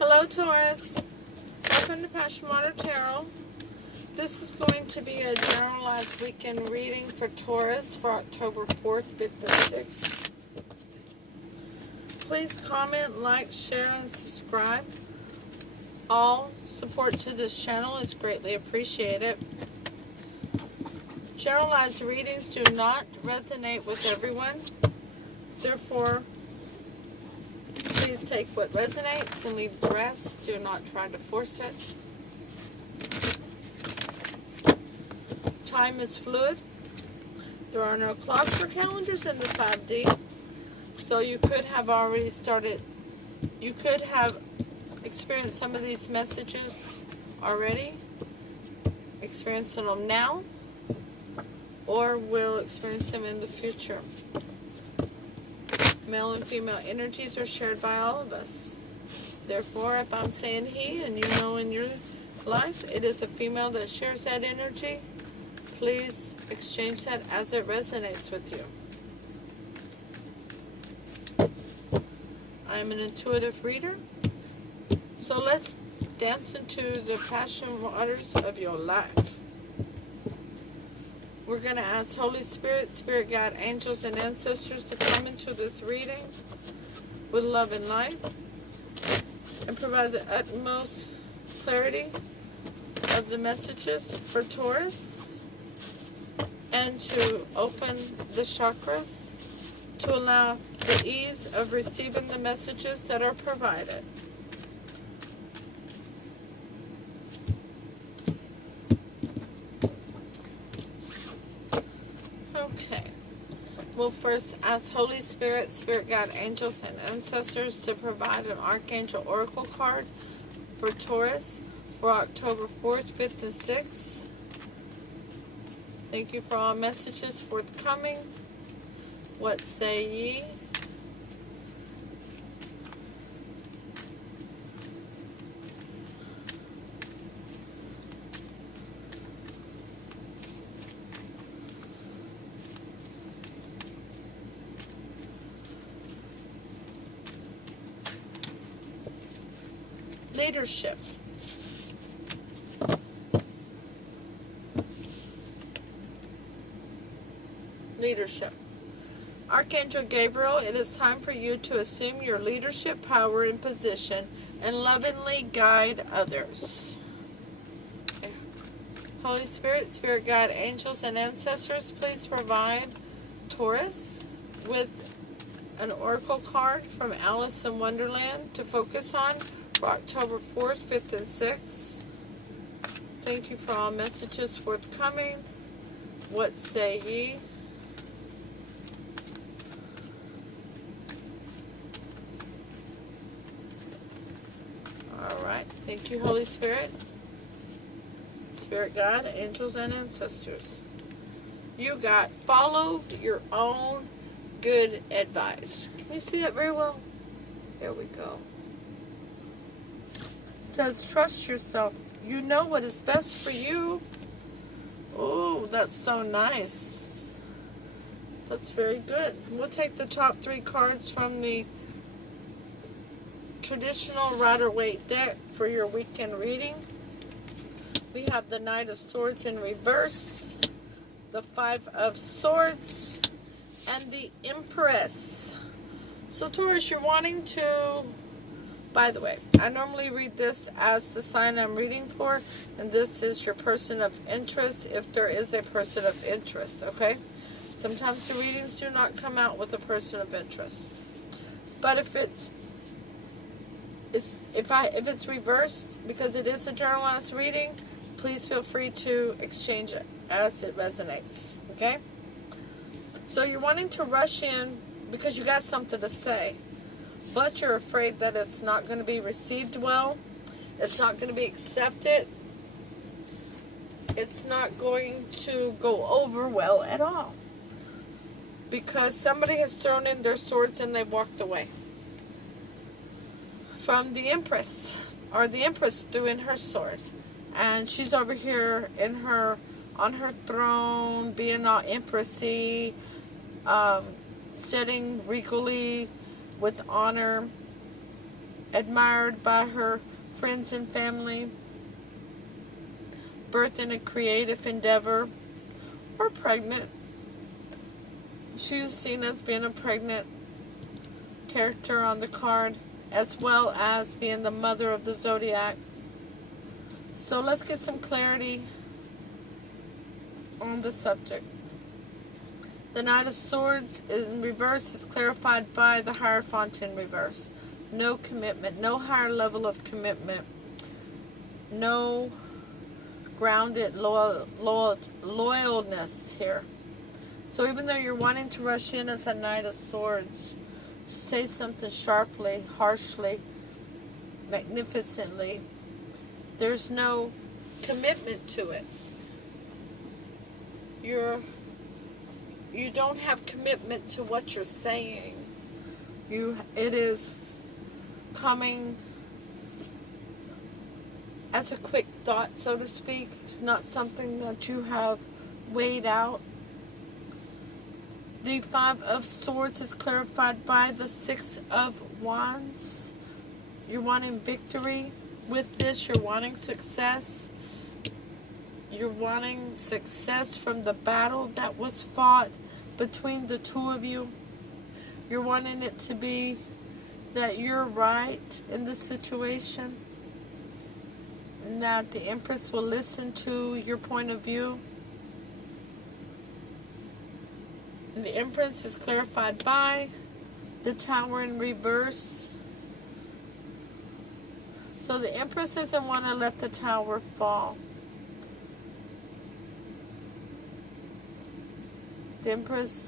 Hello Taurus, welcome to Passion Water Tarot. This is going to be a generalized weekend reading for Taurus for October 4th, 5th, and 6th. Please comment, like, share, and subscribe. All support to this channel is greatly appreciated. Generalized readings do not resonate with everyone. Therefore, please take what resonates and leave the rest. Do not try to force it. Time is fluid. There are no clocks or calendars in the 5D. So you could have already started, you could have experienced some of these messages already, experiencing them now, or will experience them in the future. Male and female energies are shared by all of us. Therefore, if I'm saying he, and you know in your life it is a female that shares that energy, please exchange that as it resonates with you. I'm an intuitive reader. So let's dance into the passion waters of your life. We're going to ask Holy Spirit, Spirit Guide, angels, and ancestors to come into this reading with love and light and provide the utmost clarity of the messages for Taurus, and to open the chakras to allow the ease of receiving the messages that are provided. Okay, we'll first ask Holy Spirit, Spirit Guide, angels, and ancestors to provide an Archangel Oracle card for Taurus for October 4th, 5th, and 6th. Thank you for all messages forthcoming. What say ye? Leadership. Leadership. Archangel Gabriel, it is time for you to assume your leadership power and position and lovingly guide others. Okay. Holy Spirit, Spirit Guide, angels, and ancestors, please provide Taurus with an oracle card from Alice in Wonderland to focus on for October 4th, 5th, and 6th. Thank you for all messages forthcoming. What say ye? Alright, thank you, Holy Spirit, Spirit God, angels, and ancestors. You got follow your own good advice. Can you see that very well? There we go. It says, trust yourself. You know what is best for you. Oh, that's so nice. That's very good. We'll take the top 3 cards from the traditional Rider-Waite deck for your weekend reading. We have the Knight of Swords in reverse, the 5 of Swords, and the Empress. So Taurus, you're wanting to, by the way, I normally read this as the sign I'm reading for, and this is your person of interest, if there is a person of interest, okay? Sometimes the readings do not come out with a person of interest. But if it's reversed, because it is a generalized reading, please feel free to exchange it as it resonates, okay? So you're wanting to rush in because you got something to say, but you're afraid that it's not going to be received well, it's not going to be accepted, it's not going to go over well at all, because somebody has thrown in their swords and they've walked away from the Empress, or the Empress threw in her sword, and she's over here on her throne, being all empressy, sitting regally with honor admired by her friends and family, birthed in a creative endeavor, or pregnant. She is seen as being a pregnant character on the card, as well as being the mother of the zodiac. So let's get some clarity on the subject. The Knight of Swords in reverse is clarified by the Hierophant in reverse. No commitment, no higher level of commitment, no grounded loyalness here. So even though you're wanting to rush in as a Knight of Swords, say something sharply, harshly, magnificently, there's no commitment to it. You don't have commitment to what you're saying. It is coming as a quick thought, so to speak. It's not something that you have weighed out. The Five of Swords is clarified by the Six of Wands. You're wanting victory with this. You're wanting success. You're wanting success from the battle that was fought between the two of you. You're wanting it to be that you're right in the situation, and that the Empress will listen to your point of view. And the Empress is clarified by the Tower in reverse. So the Empress doesn't want to let the Tower fall. The Empress,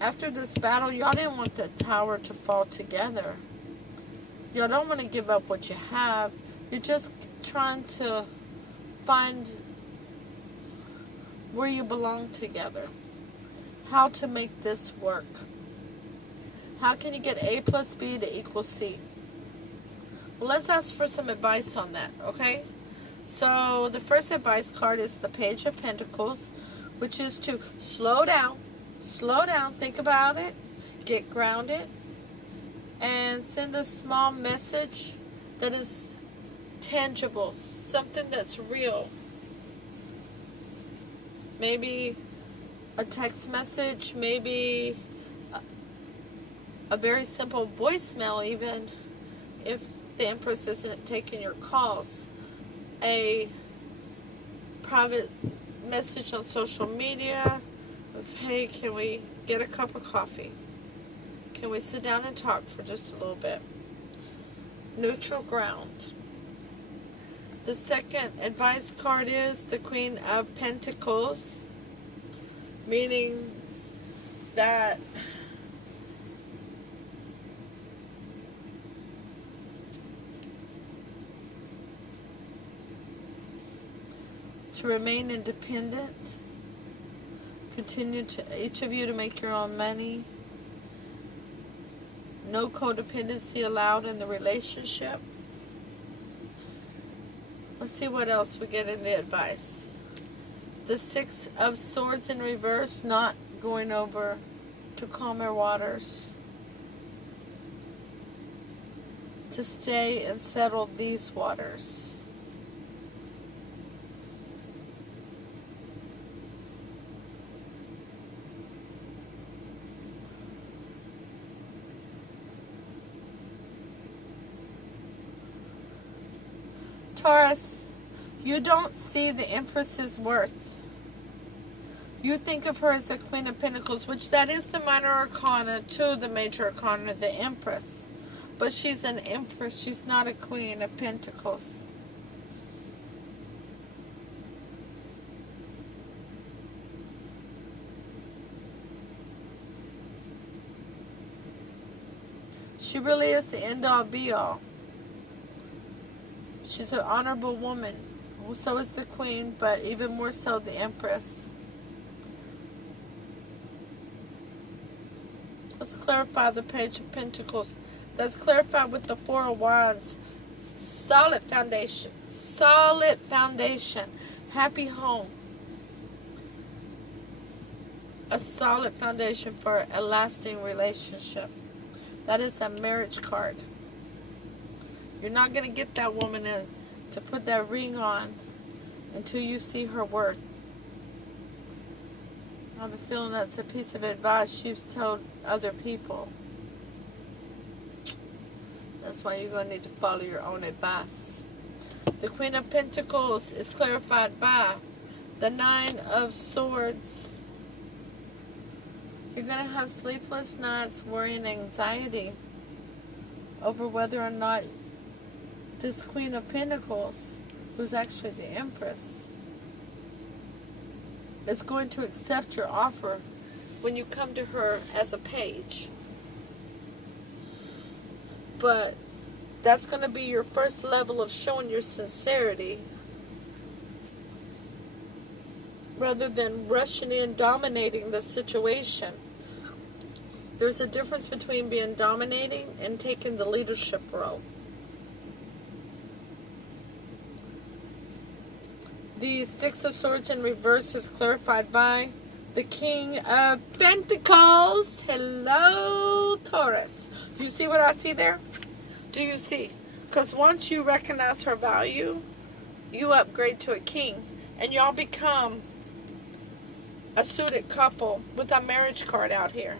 after this battle, y'all didn't want the Tower to fall together. Y'all don't want to give up what you have. You're just trying to find where you belong together. How to make this work. How can you get A plus B to equal C? Well, let's ask for some advice on that, okay? So the first advice card is the Page of Pentacles, which is to slow down, think about it, get grounded, and send a small message that is tangible, something that's real. Maybe a text message, maybe a very simple voicemail even, if the Empress isn't taking your calls. A private message on social media of, hey, can we get a cup of coffee? Can we sit down and talk for just a little bit? Neutral ground. The second advice card is the Queen of Pentacles, meaning that to remain independent, continue to each of you to make your own money, no codependency allowed in the relationship. Let's see what else we get in the advice. The Six of Swords in reverse, not going over to calmer waters, to stay and settle these waters. Taurus, you don't see the Empress's worth. You think of her as the Queen of Pentacles, which that is the minor arcana to the major arcana, the Empress. But she's an Empress. She's not a Queen of Pentacles. She really is the end-all, be-all. She's an honorable woman. Well, so is the Queen, but even more so the Empress. Let's clarify the Page of Pentacles. That's clarified with the Four of Wands. Solid foundation. Solid foundation. Happy home. A solid foundation for a lasting relationship. That is a marriage card. You're not going to get that woman to put that ring on until you see her worth. I have a feeling that's a piece of advice she's told other people. That's why you're going to need to follow your own advice. The Queen of Pentacles is clarified by the Nine of Swords. You're going to have sleepless nights, worry and anxiety over whether or not this Queen of Pentacles, who's actually the Empress, is going to accept your offer when you come to her as a page. But that's going to be your first level of showing your sincerity, rather than rushing in, dominating the situation. There's a difference between being dominating and taking the leadership role. The Six of Swords in reverse is clarified by the King of Pentacles. Hello, Taurus. Do you see what I see there? Do you see? Because once you recognize her value, you upgrade to a king. And y'all become a suited couple with a marriage card out here.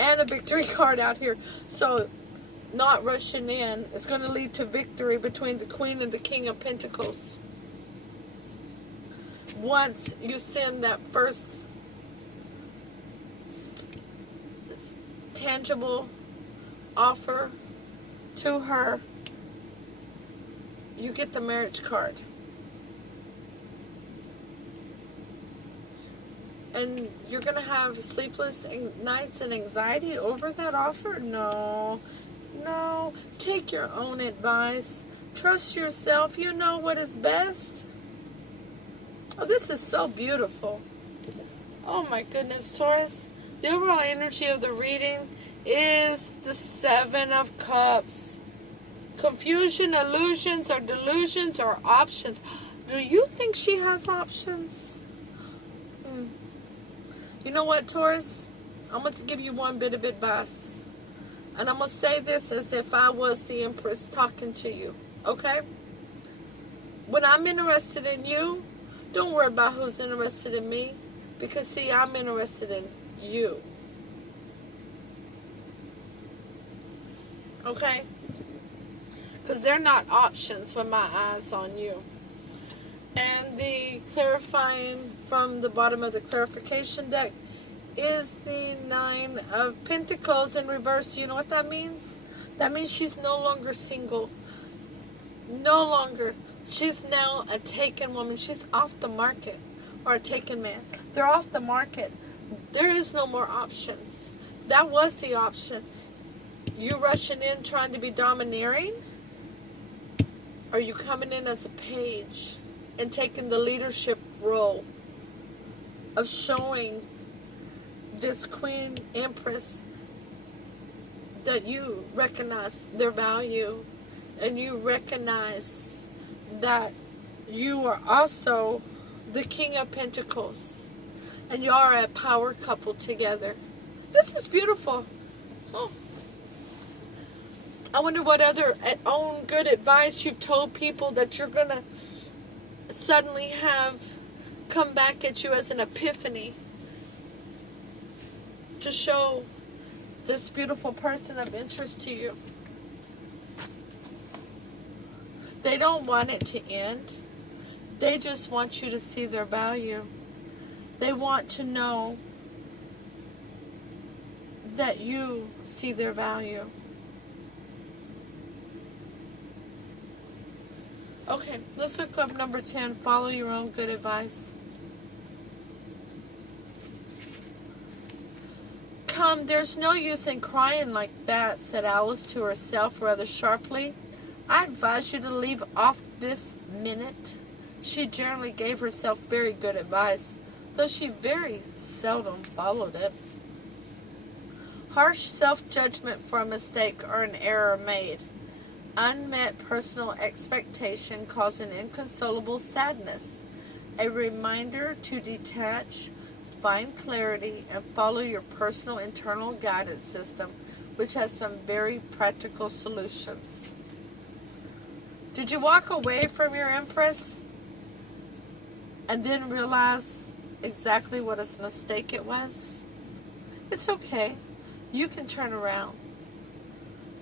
And a victory card out here. So, not rushing in is going to lead to victory between the Queen and the King of Pentacles. Once you send that first tangible offer to her, you get the marriage card. And you're going to have sleepless nights and anxiety over that offer? No. No. Take your own advice. Trust yourself. You know what is best. Oh, this is so beautiful. Oh my goodness, Taurus. The overall energy of the reading is the Seven of Cups. Confusion, illusions, or delusions, or options. Do you think she has options? You know what, Taurus? I'm going to give you one bit of advice. And I'm going to say this as if I was the Empress talking to you. Okay? When I'm interested in you, don't worry about who's interested in me. Because, see, I'm interested in you. Okay? Because they're not options when my eyes on you. And the clarifying from the bottom of the clarification deck is the Nine of Pentacles in reverse. Do you know what that means? That means she's no longer single. No longer. She's now a taken woman. She's off the market. Or a taken man. They're off the market. There is no more options. That was the option. You rushing in trying to be domineering? Or are you coming in as a page and taking the leadership role of showing this Queen Empress that you recognize their value and you recognize that you are also the King of Pentacles and you are a power couple together. This is beautiful. Oh. I wonder what other own good advice you've told people that you're going to suddenly have come back at you as an epiphany to show this beautiful person of interest to you. They don't want it to end. They just want you to see their value. They want to know that you see their value. Okay, let's look up number 10. Follow your own good advice. Come, there's no use in crying like that, said Alice to herself rather sharply. I advise you to leave off this minute. She generally gave herself very good advice, though she very seldom followed it. Harsh self-judgment for a mistake or an error made. Unmet personal expectation causing inconsolable sadness. A reminder to detach, find clarity, and follow your personal internal guidance system which has some very practical solutions. Did you walk away from your Empress and then realize exactly what a mistake it was? It's okay. You can turn around.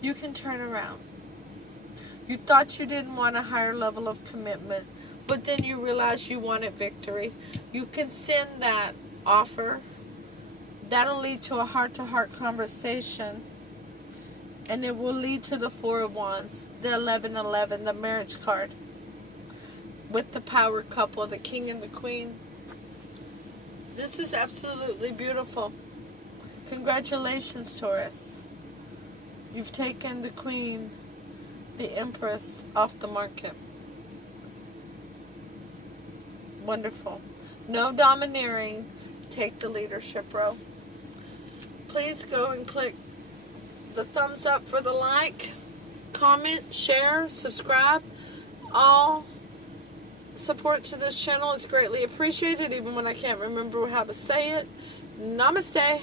You can turn around. You thought you didn't want a higher level of commitment, but then you realized you wanted victory. You can send that offer. That'll lead to a heart-to-heart conversation, and it will lead to the Four of Wands, the 1111, the marriage card, with the power couple, the king and the queen. This is absolutely beautiful. Congratulations, Taurus. You've taken the queen, the empress, off the market. Wonderful. No domineering. Take the leadership role. Please go and click the thumbs up for the like, comment, share, subscribe. All support to this channel is greatly appreciated, even when I can't remember how to say it. Namaste.